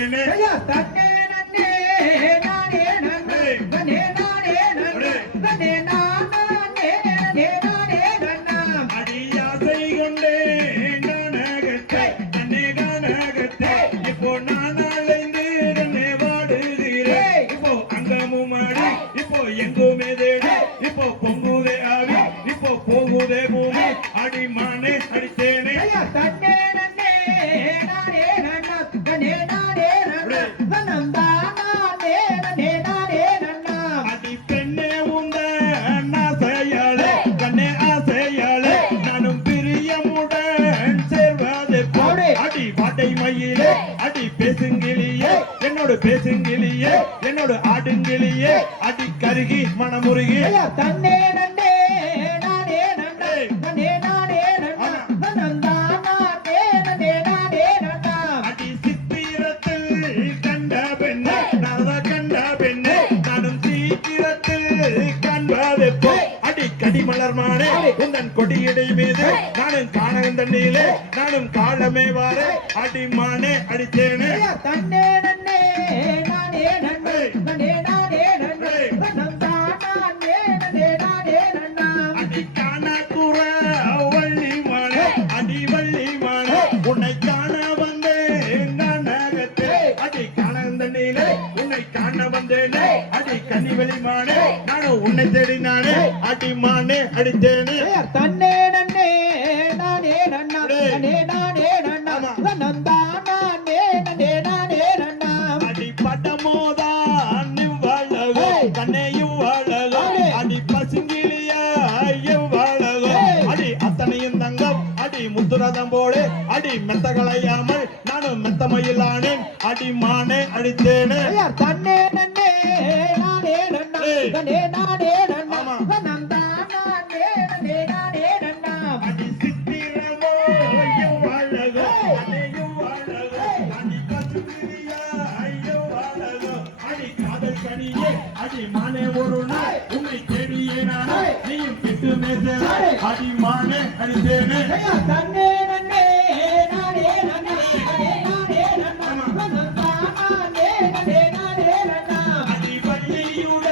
அடித்தேனே தன்னே நன்னே நானே நன்னே நன்னே நானே நன்னே நன்னே நானே நானே நன்னா அடியாசை கொண்டே கானகத்தை தன்னே கானகத்தை இப்போ நான் அலைந்து என்னை வாடுகிறேன் இப்போ அங்கமும் அடி இப்போ எங்குமே தேடி இப்போ பொங்குதே ஆவி இப்போ போகுதே பூமி அடிமானே அடித்தேனே தன்னே நன்னே நானே நன்னா நன்னே நானே நன்னா நன்னம் தானே நன்னே நானே நன்னா அடி பெண்ணே உந்த ஆசையாளே கண்ணே ஆசையாளே நானும் பிரியமுடன் சேர்வதே அடி வாட்டை மயிலே அடி பேசுங்கிளியே என்னோடு பேசுங்கிளியே என்னோடு ஆடுங்கிளியே அடி கருகி மனமுருகி தன்னே நன்னே நானே நன்னா நன்னே நானே நன்னா நன்னம் தானே நன்னே நானே நன்னா அடி சித்திரத்தில் கண்ட பெண்ணே நாரத கண்ட பெண்ணே நானும் சீக்கிரத்தில் காண்பதெப்போ அடி கடிமலர்மானே உந்தன் கொடியடை மீது நானும் காணகம் தண்ணியிலே நானும் காலமே வார அடிமானே அடித்தேனே தன்னே நன்னே நானே நன்னே நன்னே நானே நன்னே நன்னம் தானே நன்னே நானே நன்னா அடி காணாக்குற வள்ளி மானே அடி வள்ளி மானே உன்னை காண வந்தேன் கானகத்தே அடி காணகம் தண்ணியிலே உன்னை காண வந்தேனே அடி கன்னிவெளி மானே நானும் உன்னை தேடினானே அடிமானே அடித்தேனே தன்னே நன்னே நானே நன்னா நன்னே நானே நன்னா நன்னம் தானே நன்னே நானே நன்னா அடி பட்டமோதான் இவ்வளவு கண்ணையும் வாழகோ அடி பசுங்கிலியா இவ்வளவு அடி அத்தனையும் தங்கம் அடி முத்துரதம் போடு அடி மெத்த களையாமல் நானும் மெத்தமையிலானேன் அடி மானே அடித்தேனே தன்னே நன்னே நானே நன்னா நன்னே நானே நன்னா நன்னம் தானே நன்னே நானே நன்னா அடி சித்திரமோ இவ்வளவு கண்ணையும் வாழகோ அடி பசுங்கிலியா இவ்வளவு அடி காதல் கனியே அடி மானே ஒரு நாள் உன்னை தேடியே நானே நீயும் கெட்டு மேசே அடி மானே அடித்தேனே தன்னே நன்னே நானே நன்னா நன்னே நானே நன்னா நன்னம் தானே நன்னே நானே நன்னா அடி வள்ளியுட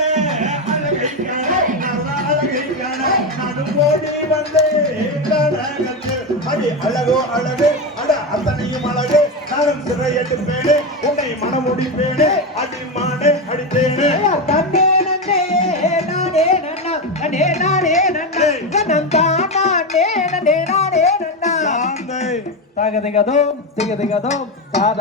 அழகை காண நல்ல அழகை காண நானும் ஓடி வந்தேன் கானகத்து அடி அழகோ அழகு அட அத்தனையும் அழகு நானும் சிறை எடுப்பேனே உன்னை மனமுடிப்பேனே அடி மானே அடித்தேனே தன்னே நன்னே நானே நன்னா நன்னே நானே நன்னா நன்னம் தானே நன்னே நானே நன்னா சாந்தை தகதிகதோம் திகதிகதோம் சாத